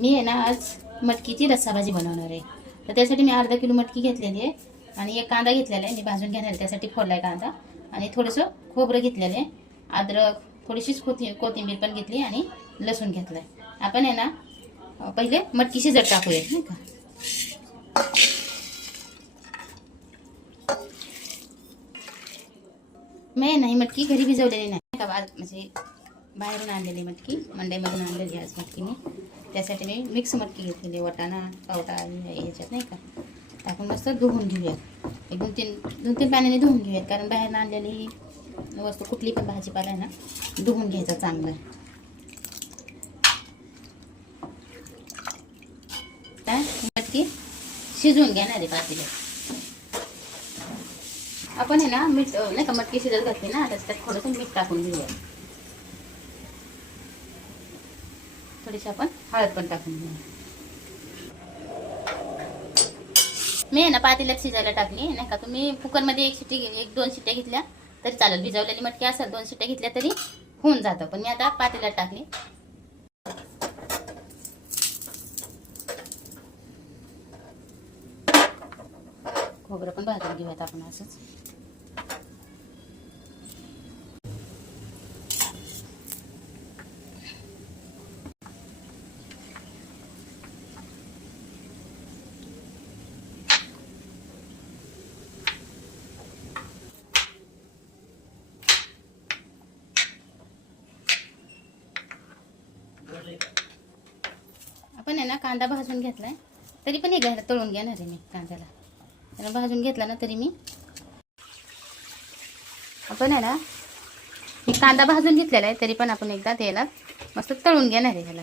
मी आहे ना आज मटकीची रस्सा भाजी बनवणार आहे. तर त्यासाठी मी अर्धा किलो मटकी घेतलेली आहे आणि एक कांदा घेतलेला आहे. मी भाजून घेणार आहे, त्यासाठी फोडला आहे कांदा. आणि थोडंसं खोबरं घेतलेलं आहे, अद्रक, थोडीशीच कोथिंबीर पण घेतली आणि लसूण घेतलं आहे. आपण आहे ना पहिले मटकी शिजत टाकूया नाही का. मी नाही मटकी घरी भिजवलेली नाही का, म्हणजे बाहेरून आणलेली मटकी, मंडईमधून आणलेली आज मटकी मी. त्यासाठी मी मिक्स मटकी घेतलेली, वाटाणा पावटा ह्याच्यात नाही का टाकून मस्त धुवून घेऊयात. एक दोन तीन पाण्याने धुवून घेऊयात, कारण बाहेर आणलेली वस्तू कुठली पण भाजीपाला आहे ना धुवून घ्यायचं चांगलं. काय मटकी शिजवून घेणार आहे पातेल्यात. आपण आहे ना मीठ नाही का, मटकी शिजत घातली ना, त्याच्यात थोडंसं मीठ टाकून घेऊया. थोडीशी आपण हळद पण टाकून घेऊया. मी आहे ना पातेल्यात शिजायला टाकली नाही का. तुम्ही कुकरमध्ये एक दोन शिट्ट्या घेतल्या तरी चालेल. भिजवलेली मटकी असेल 2 शिट्ट्या घेतल्या तरी होऊन जातं, पण मी आता पातेल्यात टाकली. खोबरं पण भाजून घेऊयात आपण असंच. आपण आहे ना कांदा भाजून घेतलाय, तरी पण एक घरात तळून घेणार आहे मी कांद्याला. त्याला भाजून घेतला ना तरी मी आपण आहे ना कांदा भाजून घेतलेला आहे, तरी पण आपण एकदा तेलात मस्त तळून घेणार आहे त्याला.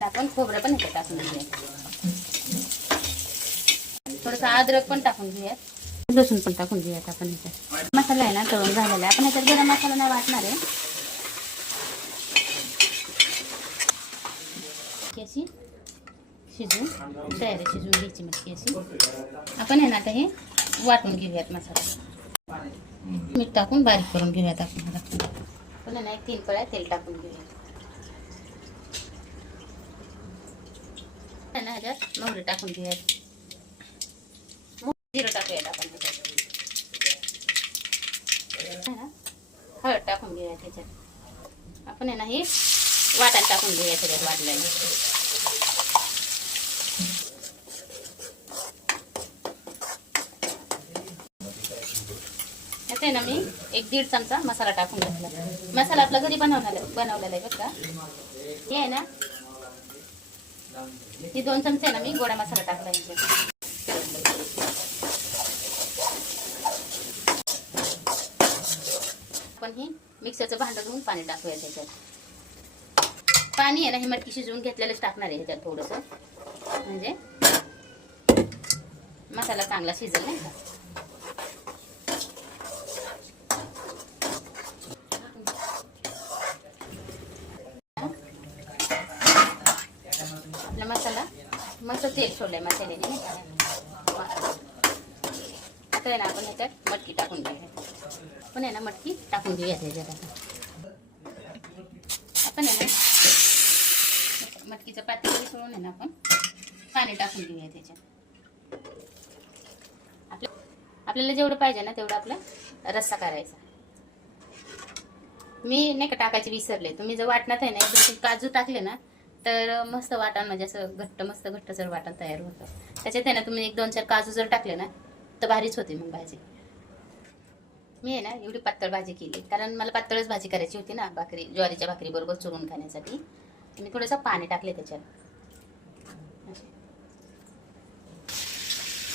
आपण खोबरं पण ह्याच्यात टाकून घेऊयात, थोडंसं अद्रक पण टाकून घेऊयात, लसूण पण टाकून घेऊयात आपण ह्याच्यात. मसाला आहे ना तळून झालेला आहे. आपण ह्याच्यात गरम मसाला नाही वाटणार आहे. अशी शिजून तयार आहे, शिजून घ्यायची मटकी अशी. आपण आहे ना आता हे वाटून घेऊयात मसाला. मीठ टाकून बारीक करून घेऊयात आपण. पुन्हा ना 3 पळ्या तेल टाकून घेऊयात. ह्याच्यात मोहरी टाकून घेऊयात, जिरं टाकूयात आपण त्याच्यात. हळद टाकून घेऊयात त्याच्यात. आपण आहे ना हे वाटाणा टाकून घेऊयात त्याच्यात वाटलेलं. आता आहे ना मी 1-1.5 चमचा मसाला टाकून घेतला. मसाला आपला घरी बनवलेला आहे बरं का. हे आहे ना हे 2 चमचे आहे ना मी गोडा मसाला टाकला आहे. आपण हे मिक्सरचं भांडं धुवून पाणी टाकूया त्याच्यात. पाणी आहे ना ही मटकी शिजवून घेतलेलंच टाकणार आहे ह्याच्यात थोडंसं, म्हणजे मसाला चांगला शिजेल नाही का. आपला मसाला मस्त तेल सोडलाय मसाल्याने नाही का. आता आहे ना आपण ह्याच्यात मटकी टाकून घेऊया. आपण आहे ना मटकी टाकून घेऊया त्याच्यात. आपण आहे ना मटकीचं पातेलं सोडून आहे ना आपण पाणी टाकून घेऊया त्याच्यात. आपल्याला जेवढं पाहिजे ना तेवढं आपला रस्सा करायचा. मी नाही का टाकायचे विसरले. तुम्ही जर वाटणात आहे ना एकदम काजू टाकले ना तर मस्त वाटण, म्हणजे असं मस्त घट्ट जर वाटण तयार होतं. त्याच्यात आहे ना तुम्ही 1-2-4 काजू जर टाकले ना तर भारीच होते मग भाजी. मी आहे ना एवढी पातळ भाजी केली, कारण मला पातळच भाजी करायची होती ना, ज्वारीच्या भाकरी बरोबर चुरून खाण्यासाठी. मी थोडंसं पाणी टाकले त्याच्यात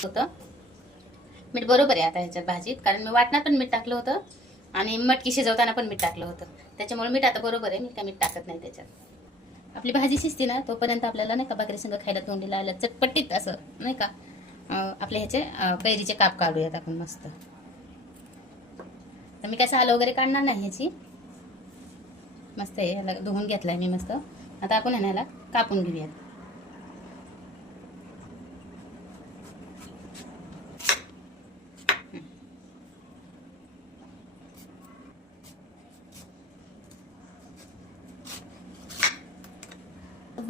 होतं. मीठ बरोबर आहे आता ह्याच्यात भाजीत, कारण मी वाटणार पण मीठ टाकलं होतं आणि मटकी शिजवताना पण मीठ टाकलं होतं. त्याच्यामुळे मीठ आता बरोबर आहे, मी काय मीठ टाकत नाही त्याच्यात. आपली भाजी शिजते ना तोपर्यंत आपल्याला नाही का भाकरी संग खायला तोंडी लावायला चटपटीत असं नाही का आपल्या ह्याचे कैरीचे काप काढूयात आपण मस्त. तर मी काय साल वगैरे काढणार नाही ह्याची. मस्त आहे, ह्याला धुवून घेतलाय मी मस्त. आता आपण ह्याला कापून घेऊयात.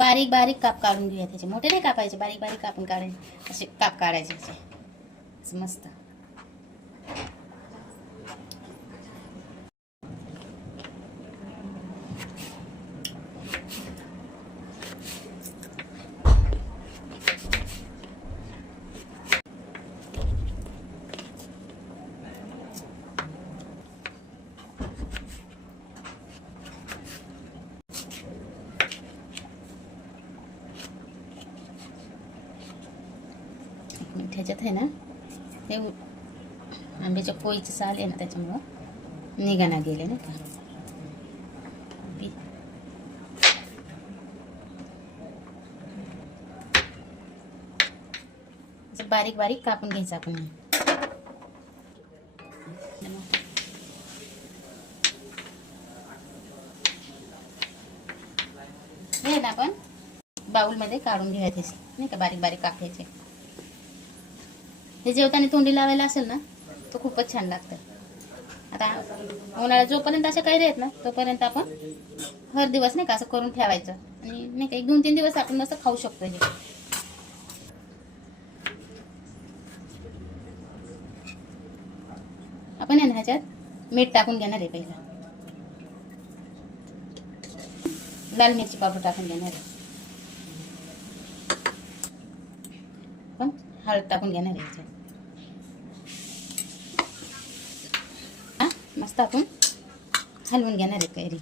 बारीक बारीक काप काढून घेऊया त्याचे. मोठे नाही कापायचे, बारीक बारीक कापून काढायचे, असे काप काढायचे असे. असं मस्त. ह्याच्यात आहे ना ते आंब्याच्या पोळीचं साल आहे ना, त्याच्यामुळं निघाना गेले नाही का. बारीक बारीक कापून घ्यायचं आपण. हे ना आपण बाउलमध्ये काढून घ्यायचे नाही का, बारीक बारीक कापायचे. हे जेवताना तोंडी लावायला असेल ना तो खूपच छान लागतं. आता उन्हाळ्यात जोपर्यंत अशा काही आहेत ना तोपर्यंत आपण हर दिवस नाही का असं करून ठेवायचं, आणि नाही का 1-2-3 दिवस आपण मस्त खाऊ शकतो. हे आपण आहे ना ह्याच्यात मीठ टाकून घेणार आहे. पहिला लाल मिरची पावडर टाकून घेणार आहे. पण हळद टाकून घेणार आहे ह्याच्यात. मस्त आपण हलवून घेणार आहे कैरी.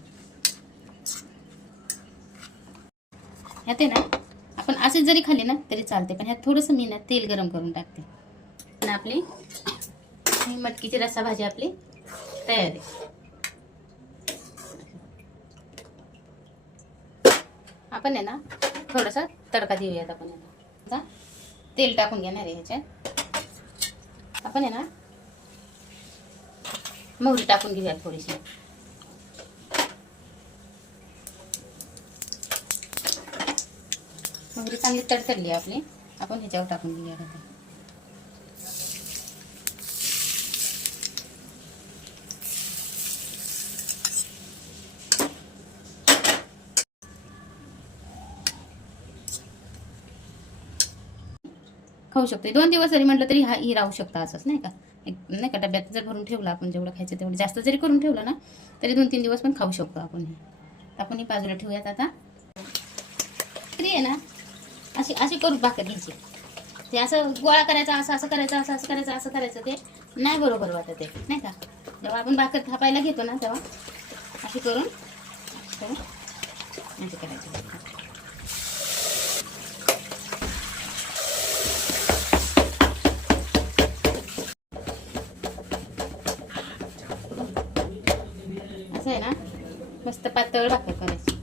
ह्यात आहे ना आपण असेच जरी खाल्ली ना तरी चालते, पण ह्यात थोडंसं मी ना तेल गरम करून टाकते. आणि आपली मटकीची रस्सा भाजी आपली तयार आहे. आपण आहे ना थोडासा तडका देऊयात. आपण आता तेल टाकून घेणार आहे ह्याच्यात. आपण आहे ना मोहरी टाकून घेऊयात थोडीशी. मोहरी चांगली तडतडली आपली, आपण ह्याच्यावर टाकून घेऊयात आता. खाऊ शकतो 2 दिवस जरी म्हटलं तरी ही राहू शकता. असंच नाही का, नाही का डब्यात जर भरून ठेवला आपण, जेवढं खायचं तेवढं जास्त जरी करून ठेवलं ना तरी 2-3 दिवस पण खाऊ शकतो आपण. आपण ही बाजूला ठेवूयात. आता तरी आहे ना अशी अशी करून भाकर घ्यायची. ते असं गोळा करायचा, असं असं करायचं, असं असं करायचं, असं करायचं, ते नाही बरोबर वाटत ते नाही का. जेव्हा आपण भाकर थापायला घेतो ना तेव्हा अशी करून अशी करायची. असं आहे ना मस्त पातळ भाकर करायची.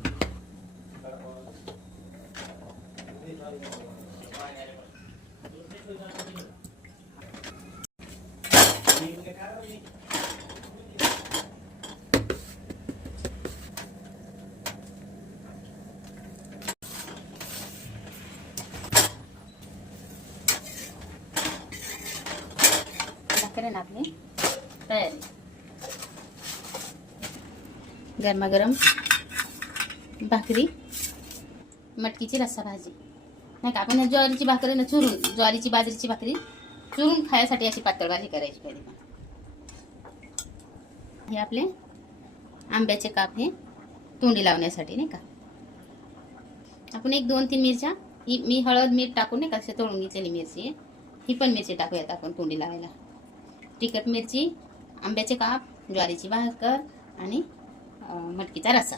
भाकर आहे ना आपली तयारी. गरमागरम भाकरी, मटकीची रस्सा भाजी नाही का. आपण ज्वारीची भाकरी ना चुरून, ज्वारीची बाजरीची भाकरी चुरून खाण्यासाठी अशी पातळ भाजी करायची कधी पण. हे आपले आंब्याचे काप हे तोंडी लावण्यासाठी नाही का. आपण 1-2-3 मिरच्या, मी हळद मीठ टाकून नाही का असे तळून घेतलेली मिरची आहे, ही पण मिरची टाकूयात आपण तोंडी लावायला. तिखट मिरची, आंब्याचे काप, ज्वारीची भाकर आणि मटकीचा रस्सा.